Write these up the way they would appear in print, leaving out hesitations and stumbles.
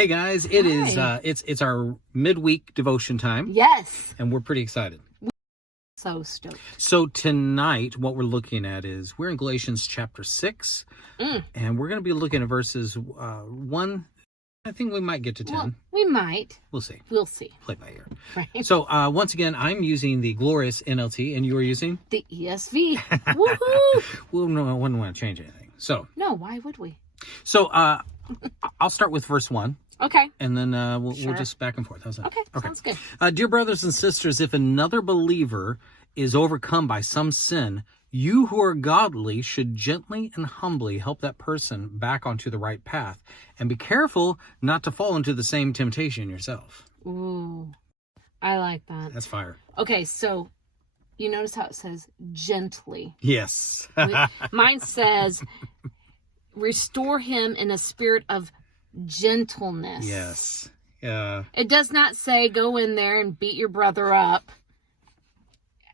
Hey guys, it's our midweek devotion time. Yes. And we're pretty excited. So stoked. So tonight, what we're looking at is we're in Galatians chapter 6, and we're going to be looking at verses 1. I think we might get to 10. Well, we might. We'll see. We'll see. Play by ear. Right. So once again, I'm using the glorious NLT, and you are using The ESV. Woohoo! Well, no, I wouldn't want to change anything. So No, why would we? So I'll start with verse 1. Okay. And then we'll Sure. just back and forth. How's that? Okay. Sounds good. Dear brothers and sisters, if another believer is overcome by some sin, you who are godly should gently and humbly help that person back onto the right path. And be careful not to fall into the same temptation yourself. Ooh, I like that. That's fire. Okay, so you notice how it says gently. Yes. Mine says restore him in a spirit of gentleness. Yes. Yeah. It does not say go in there and beat your brother up.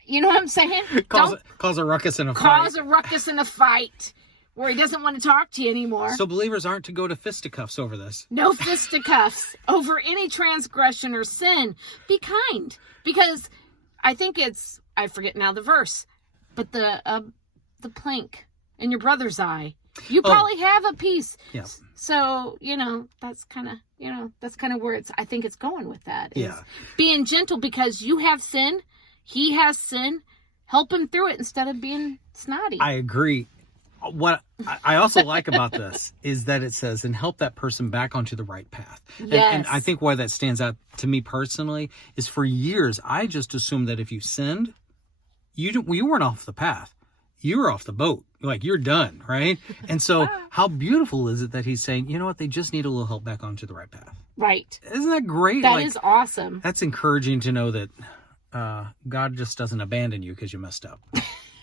You know what I'm saying? Cause a ruckus in a fight. Cause a ruckus in a fight where he doesn't want to talk to you anymore. So believers aren't to go to fisticuffs over this. No fisticuffs over any transgression or sin. Be kind. Because I think I forget now the verse, but the plank in your brother's eye. You probably have a piece. Yeah. So, that's kind of where I think it's going with that. Is Yeah. being gentle because you have sin. He has sin. Help him through it instead of being snotty. I agree. What I also like about this is that it says, and help that person back onto the right path. Yes. And I think why that stands out to me personally is for years, I just assumed that if you sinned, you weren't off the path. You were off the boat. Like, you're done, right? And so how beautiful is it that he's saying, you know what, they just need a little help back onto the right path. Right. Isn't that great? That is awesome. That's encouraging to know that God just doesn't abandon you because you messed up.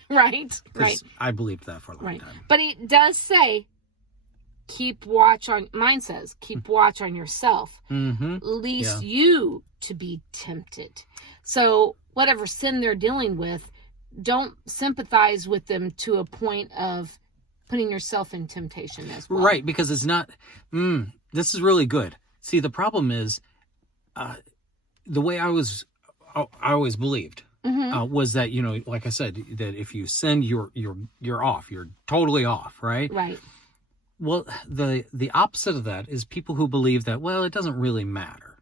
Right. Right. I believed that for a long Right. time. But he does say, mine says, keep watch on yourself, lest you to be tempted. So whatever sin they're dealing with, don't sympathize with them to a point of putting yourself in temptation as well. Right, because it's not, this is really good. See, the problem is, the way I always believed, was that, like I said, that if you sin, you're off. You're totally off, right? Right. Well, the opposite of that is people who believe that, well, it doesn't really matter,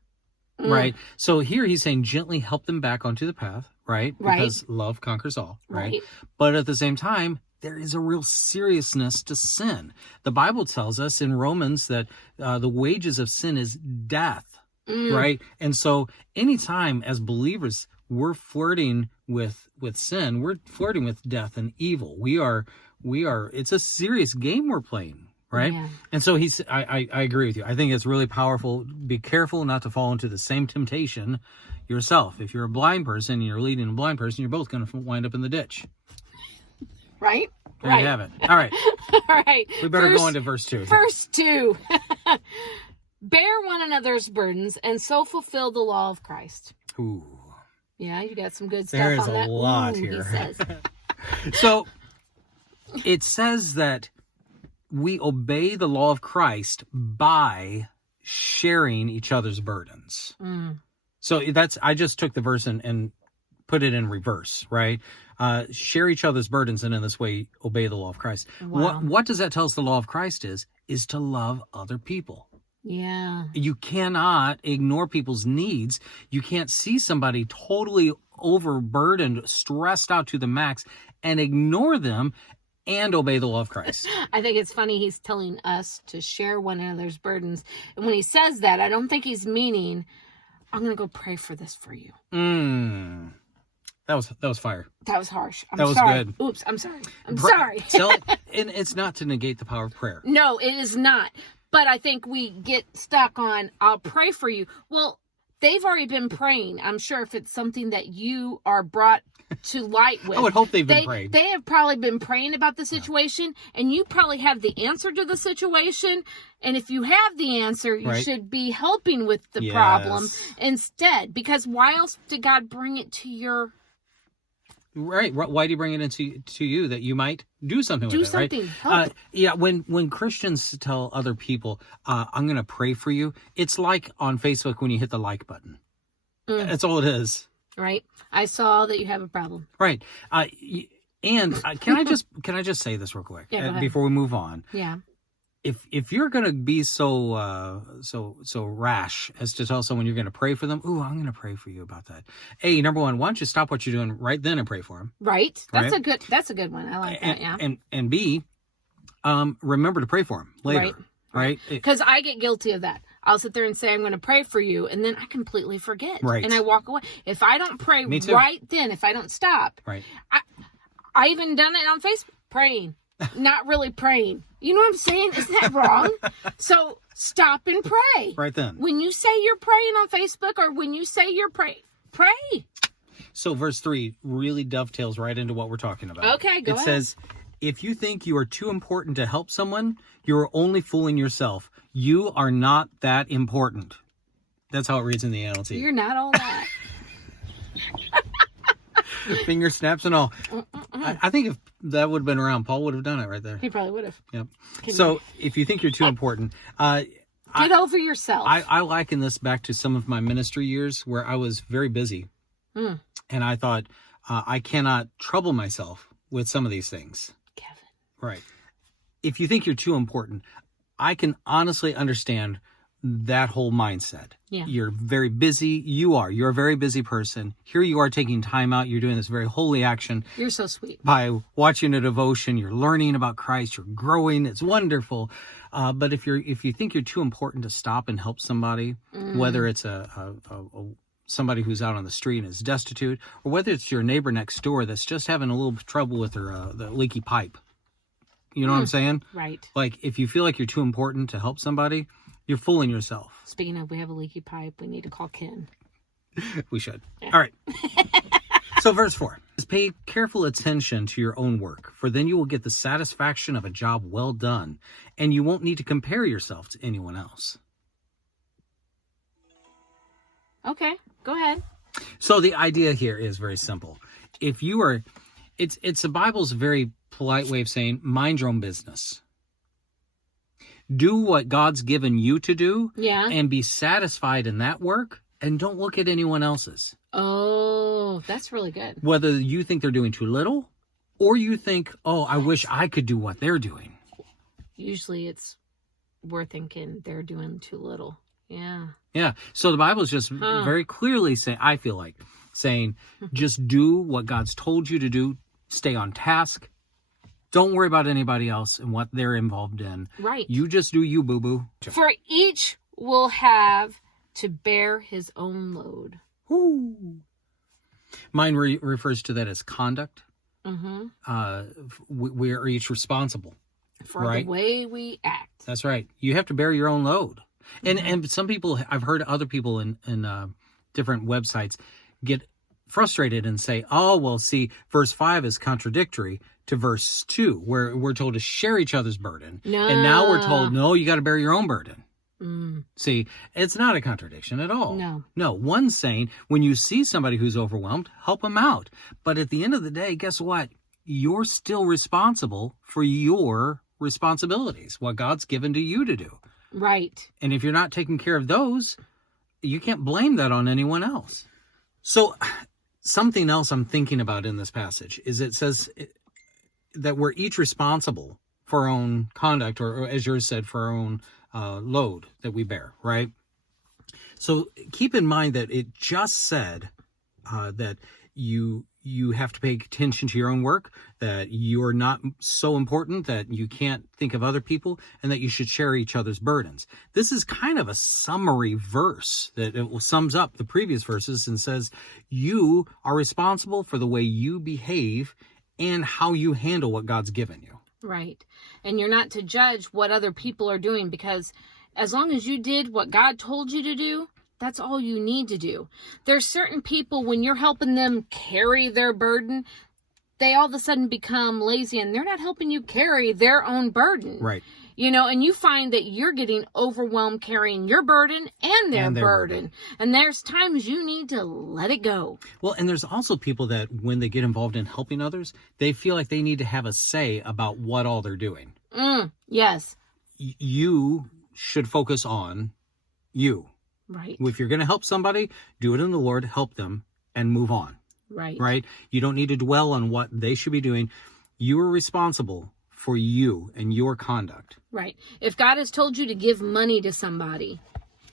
right? So here he's saying gently help them back onto the path, right? Because love conquers all, right? But at the same time, there is a real seriousness to sin. The Bible tells us in Romans that the wages of sin is death, right? And so anytime as believers we're flirting with sin, we're flirting with death and evil. We are, it's a serious game we're playing, right? Yeah. And so I agree with you. I think it's really powerful. Be careful not to fall into the same temptation yourself. If you're a blind person and you're leading a blind person, you're both going to wind up in the ditch. Right? There you have it. All right. All right. We better go on to verse 2. Verse 2. Bear one another's burdens and so fulfill the law of Christ. Ooh. Yeah, you got some good stuff There's on that. There's a lot here. He says. So it says that we obey the law of Christ by sharing each other's burdens. So I just took the verse and put it in reverse, right? Share each other's burdens and in this way obey the law of Christ. Wow. What does that tell us the law of Christ is to love other people. Yeah. You cannot ignore people's needs. You can't see somebody totally overburdened, stressed out to the max, and ignore them and obey the law of Christ. I think it's funny he's telling us to share one another's burdens. And when he says that, I don't think he's meaning, I'm going to go pray for this for you. That was fire. That was harsh. That was sorry. good. Oops, I'm sorry. Sorry. And it's not to negate the power of prayer. No, it is not. But I think we get stuck on, I'll pray for you. Well, they've already been praying. I'm sure if it's something that you are brought to light with. I would hope they've been praying. They have probably been praying about the situation, and you probably have the answer to the situation. And if you have the answer, you should be helping with the problem instead. Because why else did God bring it to your Right. Why do you bring it into you that you might do something with it, right? Help. Yeah, when Christians tell other people, I'm going to pray for you, it's like on Facebook when you hit the like button. That's all it is. Right. I saw that you have a problem. Right. And can I just say this real quick before we move on? Yeah. If you're going to be so rash as to tell someone you're going to pray for them, I'm going to pray for you about that. A, number one, why don't you stop what you're doing right then and pray for them? Right. That's a good one. I like that. Yeah. And B, remember to pray for them later. Right. Because I get guilty of that. I'll sit there and say, I'm going to pray for you. And then I completely forget. Right. And I walk away. If I don't pray right then, if I don't stop. Right. I even done it on Facebook, praying, not really praying. You know what I'm saying? Isn't that wrong? So stop and pray. Right then. When you say you're praying on Facebook or when you say you're pray. So verse 3 really dovetails right into what we're talking about. Okay, go ahead. It says, if you think you are too important to help someone, you are only fooling yourself. You are not that important. That's how it reads in the NLT. You're not all that. Finger snaps and all. I think if that would have been around, Paul would have done it right there. He probably would have. Yep. So if you think you're too important, get over yourself. I liken this back to some of my ministry years where I was very busy. And I thought, I cannot trouble myself with some of these things. Kevin. Right. If you think you're too important, I can honestly understand that whole mindset. Yeah. You're very busy. You're a very busy person. Here you are taking time out. You're doing this very holy action. You're so sweet. By watching a devotion, you're learning about Christ. You're growing. It's wonderful. But if you think you're too important to stop and help somebody, whether it's somebody who's out on the street and is destitute, or whether it's your neighbor next door that's just having a little trouble with the leaky pipe. You know what I'm saying? Right. Like, if you feel like you're too important to help somebody, you're fooling yourself. Speaking of, we have a leaky pipe. We need to call Ken. We should. Yeah. All right. So verse 4 is, pay careful attention to your own work, for then you will get the satisfaction of a job well done, and you won't need to compare yourself to anyone else. Okay, go ahead. So the idea here is very simple. If you are, it's the Bible's very polite way of saying, mind your own business. Do what God's given you to do, and be satisfied in that work, and don't look at anyone else's. Oh, that's really good. Whether you think they're doing too little, or you think, I wish I could do what they're doing. Usually we're thinking they're doing too little. Yeah. Yeah. So the Bible is just very clearly saying, I feel like, saying, just do what God's told you to do. Stay on task. Don't worry about anybody else and what they're involved in. Right. You just do you, boo-boo. For each will have to bear his own load. Ooh. Mine refers to that as conduct. We are each responsible. For the way we act. That's right. You have to bear your own load. And some people, I've heard other people in different websites get frustrated and say, verse 5 is contradictory to verse 2, where we're told to share each other's burden. No. And now we're told, no, you got to bear your own burden. See, it's not a contradiction at all. No, one's saying, when you see somebody who's overwhelmed, help them out. But at the end of the day, guess what? You're still responsible for your responsibilities, what God's given to you to do. Right. And if you're not taking care of those, you can't blame that on anyone else. So something else I'm thinking about in this passage is it says that we're each responsible for our own conduct, or as yours said, for our own load that we bear, right? So keep in mind that it just said that you have to pay attention to your own work, that you're not so important that you can't think of other people, and that you should share each other's burdens. This is kind of a summary verse that it sums up the previous verses and says you are responsible for the way you behave and how you handle what God's given you. Right. And you're not to judge what other people are doing, because as long as you did what God told you to do, that's all you need to do. There's certain people, when you're helping them carry their burden, they all of a sudden become lazy and they're not helping you carry their own burden. Right. And you find that you're getting overwhelmed carrying your burden and their burden. And there's times you need to let it go. Well, and there's also people that when they get involved in helping others, they feel like they need to have a say about what all they're doing. Yes. You should focus on you. Right. If you're going to help somebody, do it in the Lord, help them, and move on. Right. Right? You don't need to dwell on what they should be doing. You are responsible for you and your conduct. Right. If God has told you to give money to somebody,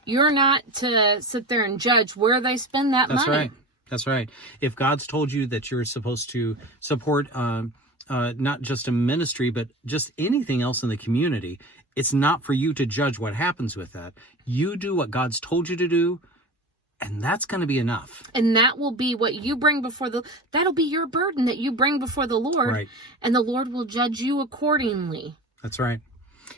you're not to sit there and judge where they spend that money. That's right. That's right. If God's told you that you're supposed to support not just a ministry, but just anything else in the community, it's not for you to judge what happens with that. You do what God's told you to do, and that's going to be enough. And that will be what you bring before that'll be your burden that you bring before the Lord. Right. And the Lord will judge you accordingly. That's right.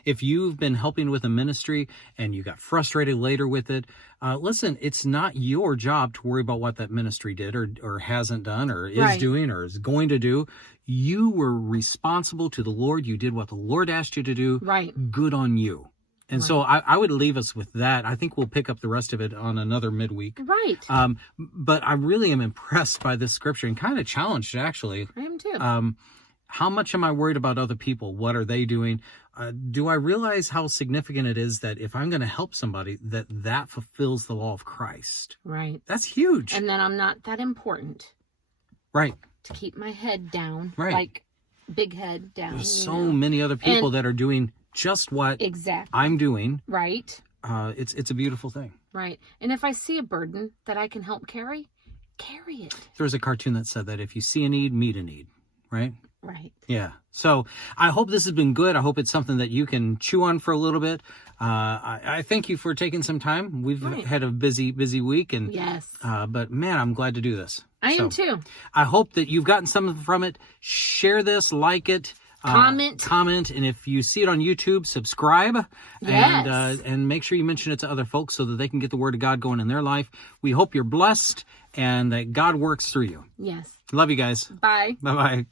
If you've been helping with a ministry and you got frustrated later with it, listen, it's not your job to worry about what that ministry did or hasn't done or is doing or is going to do. You were responsible to the Lord. You did what the Lord asked you to do. Right. Good on you. And so I would leave us with that. I think we'll pick up the rest of it on another midweek. Right. But I really am impressed by this scripture and kind of challenged, actually. I am too. How much am I worried about other people? What are they doing? Do I realize how significant it is that if I'm going to help somebody, that fulfills the law of Christ? Right. That's huge. And then I'm not that important. Right. To keep my head down. Right. Like big head down. There's so many other people that are doing just what I'm doing. Right. It's a beautiful thing. Right. And if I see a burden that I can help carry it. There was a cartoon that said that if you see a need, meet a need. Right? Right. Yeah. So I hope this has been good. I hope it's something that you can chew on for a little bit. I thank you for taking some time. We've had a busy week, and yes. But man, I'm glad to do this. I am too. I hope that you've gotten something from it. Share this, like it, comment, and if you see it on YouTube, subscribe. Yes. And make sure you mention it to other folks so that they can get the word of God going in their life. We hope you're blessed and that God works through you. Yes. Love you guys. Bye. Bye-bye.